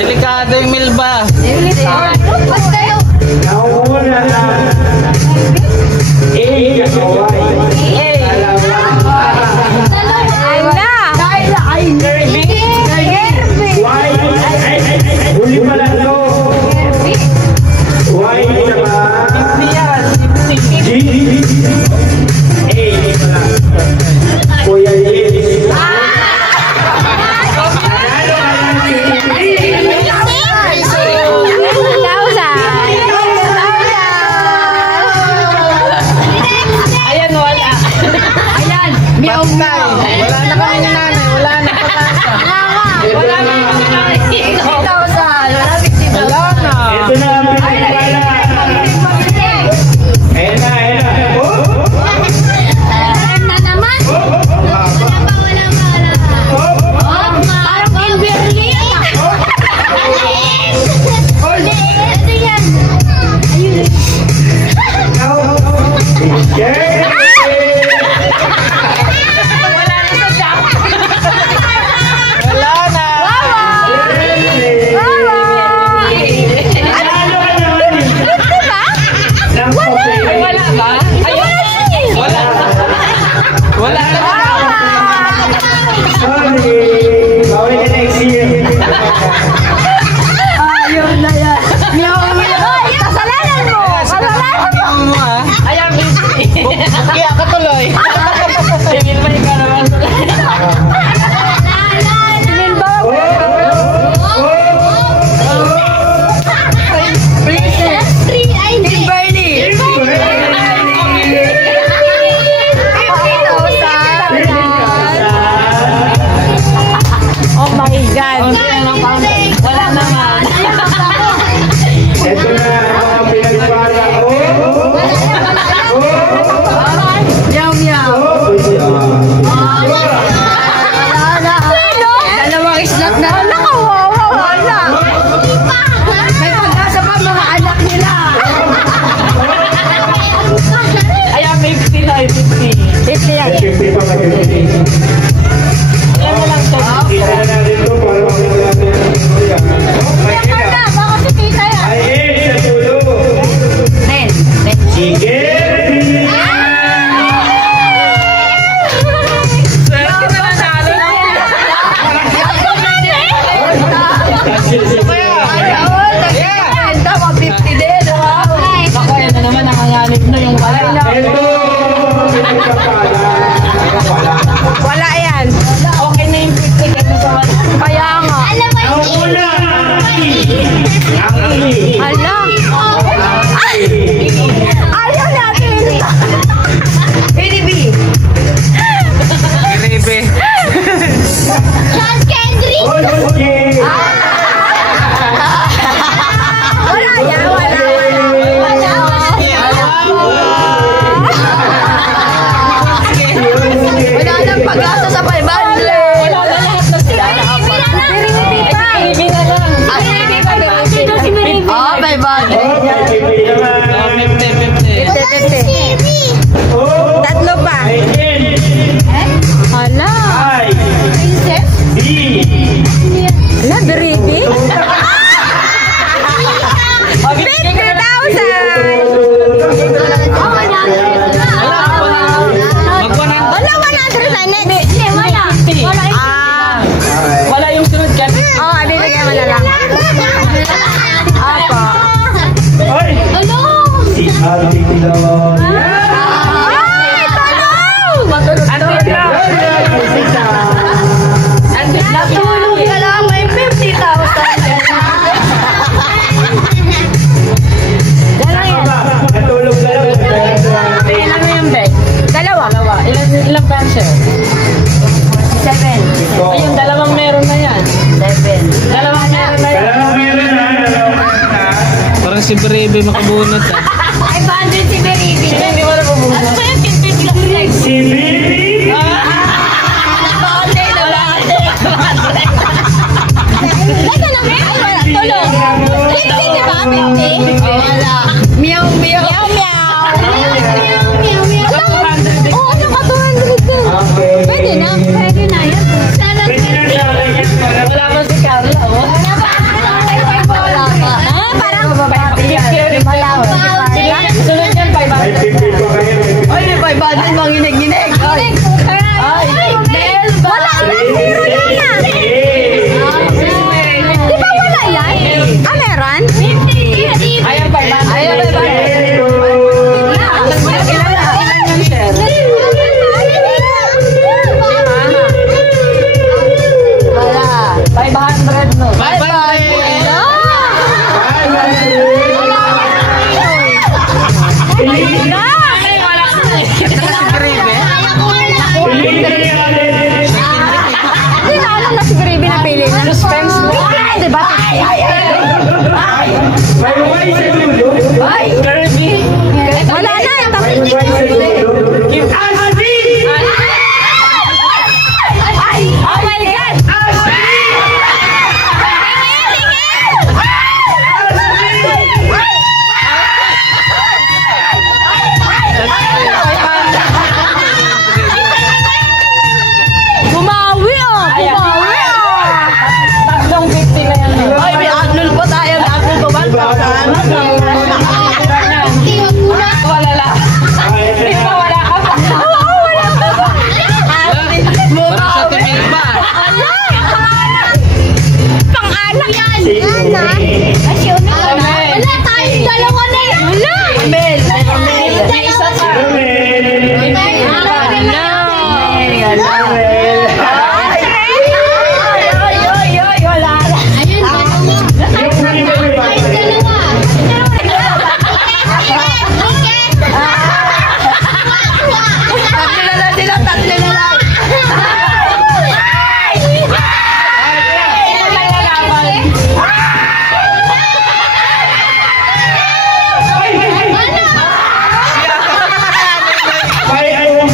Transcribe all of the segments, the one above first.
Delikado yung Milba. Nauna na. Huli pala ito. Y saka G. Kuya Liz. Ayan, wala. Ayan, meow meow. Wala na kami ni nanay. Wala na patasa. Wala na kami nanay. 50,000. Wala 50,000. Wala na. Ito na ang pinagpala. Ayan na. Kaya ka tuloy. Oh my God. Wala naman. Ito na ang pinagpala. Meow meow. Dalawang slot na. Nakawawa. Wala. May pag-asa pa mga anak nila. Ayan, may 50 na. 50 yan. 50 pa mag-50. Alam mo lang to. Kita na natin ito para makita natin. Baka si tita yan. Ay, sa tulo. Sige. Wala yan. Okay na yung 50 kasi sa kaya nga. Ang una, ang I. Hala. Ay! Ayaw natin. PDB. Rebe. John Kendrick. Okay. Wala yan. Wala. Wala nang pag-asa sa si Brebe makabunot ah. 500 si Beribi. Hindi mo na mabunot. Ano ba yung 50 Si Bibi. Nakaonte na lang. Teka lang, ay wala, tulong. 50, di ba? 50? Wala. Meow, meow. Meow, meow. Meow, meow, meow. Oo, ano ka 200 din. Pwede na. Pwede na yan. Pwede na sa akin. Wala pa si Carla, oh. Wala pa. Ah, parang babati yan. Malawa. Sunod yan, 500. Ay, pipi pa kayo. Ay, may 500 mga ginig-ginig. Ay, Del, wala na. Zero na yan. Di ba wala yan? Ah, meron? 50. Ayan, 500. Ayan, 500. Wala. 500 no. 500. Hindi na alam na si Grabe na pili na. Suspense mo. Diba? May buhay sa dulo. Wala na. May buhay sa dulo. Asli! Oh my God! Bumawi oh! Bumawi oh! Tatlong 50 na yan. Ay, may upload pa tayo. Upload pa ba? Wala lang. Hindi pa wala ka pa. Oo, wala pa ba? Parang sa timil ba? Pang-anak yan! Si Umi. Wala tayong dalawa na yan! Wala! Mel! May isa pa! May ano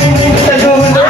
sa dulo.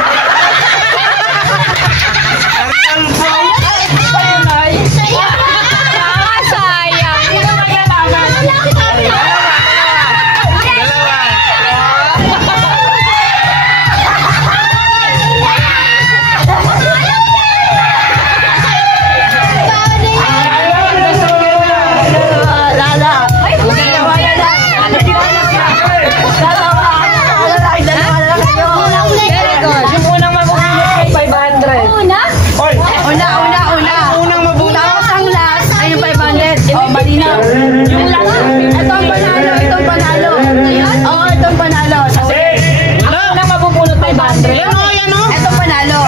Yung unang mabubunot ay 500. Hoy! Unang mabuna. Tapos ang last ay yung 500. Oh, malinaw. Yung last. Ito ang panalo. Ito ang panalo. Oo, ito ang panalo. Ang unang mabubunot 500. Yan o, yan o. Ito ang panalo.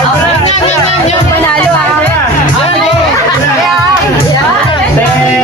Ito ang panalo. Ten,